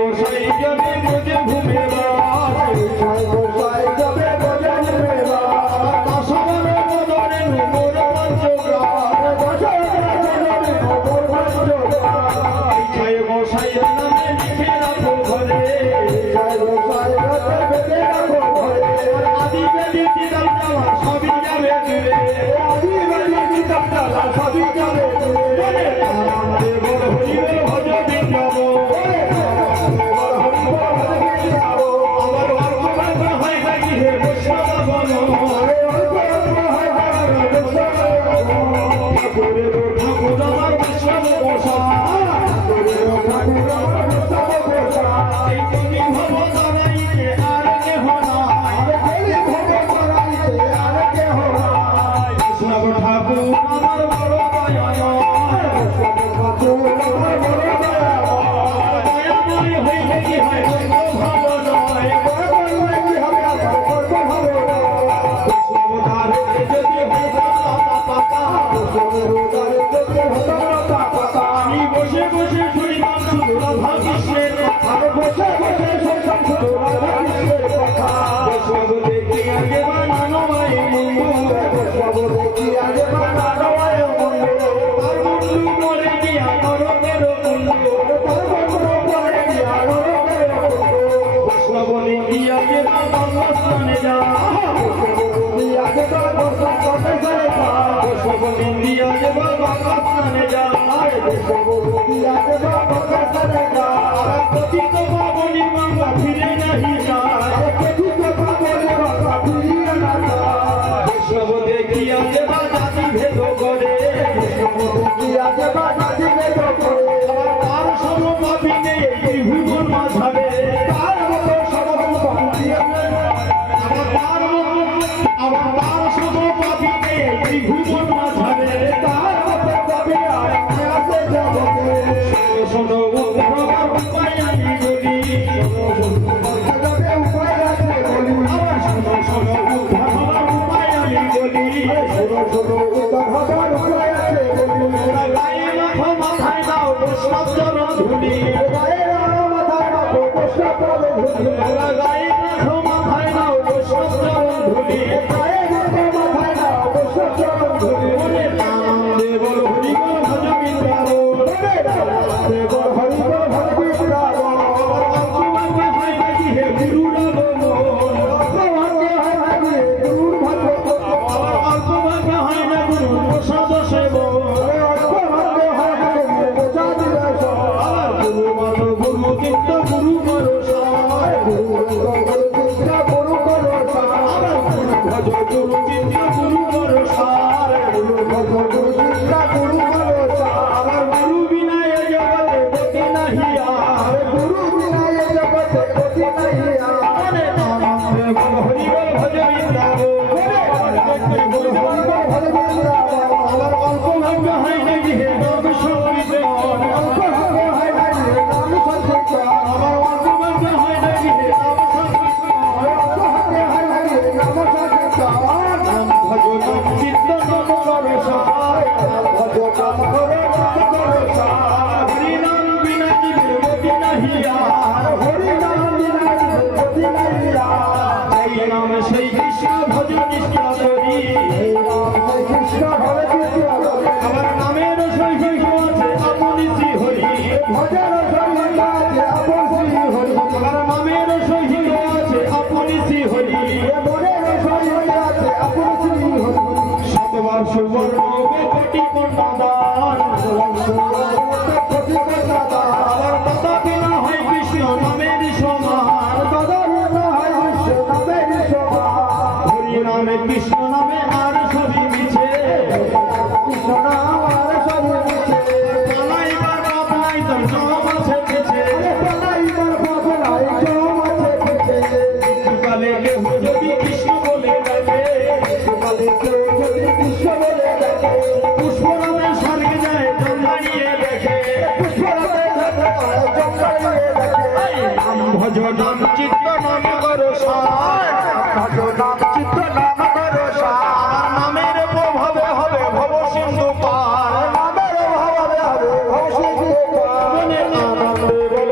গোসাই যাবে বোঝে ঘুমে গোসাই যাবে বোঝে ঘুমে আসামে বদরে মোর পঞ্চগ্রাম গোসাই যাবে মোর পঞ্চগ্রাম জয় গোসাই নামে লিখে রাখো ঘরে জয় গোসাই নামে লিখে রাখো ঘরে আদি বেদি কিতাব চালা সবই যাবে দূরে আদি বেদি কিতাব চালা সবই যাবে দূরে আমাদের বড়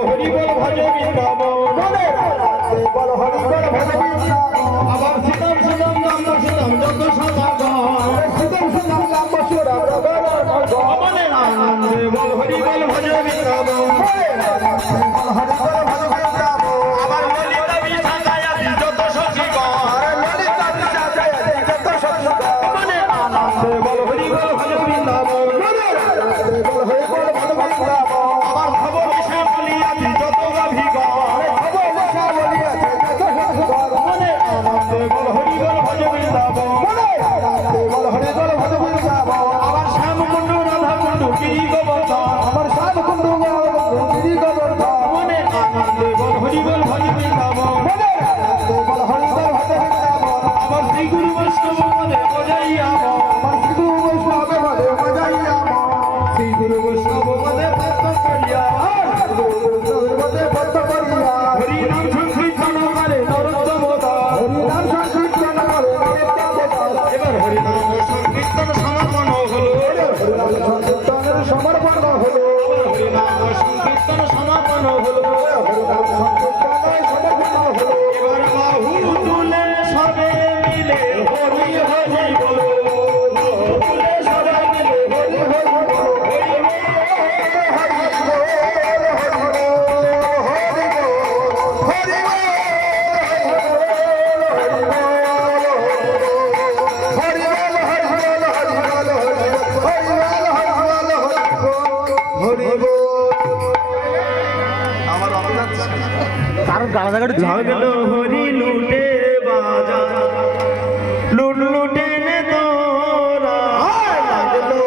হরি বল ভজ বিন্দব भज হরি বল ভজ বৃন্দাবন আমার ললিতা বিশাখায় আদি যত সখীগণ ললিতা বিশাখায় আদি যত সখীগণ মনে আনন্দে বল হরি বল ভজ বৃন্দাবন বল হরি বল ভজ বৃন্দাবন আমার ভব বিষয় বলি আদি যত গাভীগণ ভব বসা বলিয়াছে যত সখীগণ মনে আনন্দে বল হরি বল ভজ বৃন্দাবন বল হরি বল ভজ বৃন্দাবন আমার শ্যাম কুণ্ড রাধা কুণ্ড গিরি গোবর্ধন আমার সাত কুণ্ডু গিরি গোবর্ধন মনে আনন্দে বল হরি বল ভজ বৃন্দাবন বল হরি বল ভজ বৃন্দাবন আমার শ্রী গুরু বৈষ্ণব মনে বজাইয়া আমার শ্রী গুরু বৈষ্ণবে বলে বাজাইয়া শ্রী গুরু বৈষ্ণব মনে ভক্ত করিয়া মধ্যে ভক্ত করিয়া হরি নাম সংকীর্তন করে নরোত্তম দাস। হরি নাম সংকীর্তন করে নিত্যান্ত দাস এবার হরি নাম সংকীর্তন সমর্পণ হলো হরি নাম সংকীর্তনের সমর্পণ হলো হরি নাম সংকীর্তন সমাপন হলো হরি নাম সংকীর্তনের সমর্পণ হলো এবার বাহু তুলে সবে মিলে হরি হরি বলো তুলে সবে মিলে হরি হরি বলো লাগলো হরি লুটে বাজা লুট লুটে নে তোরা লাগলো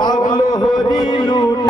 লাগলো হরি লুটে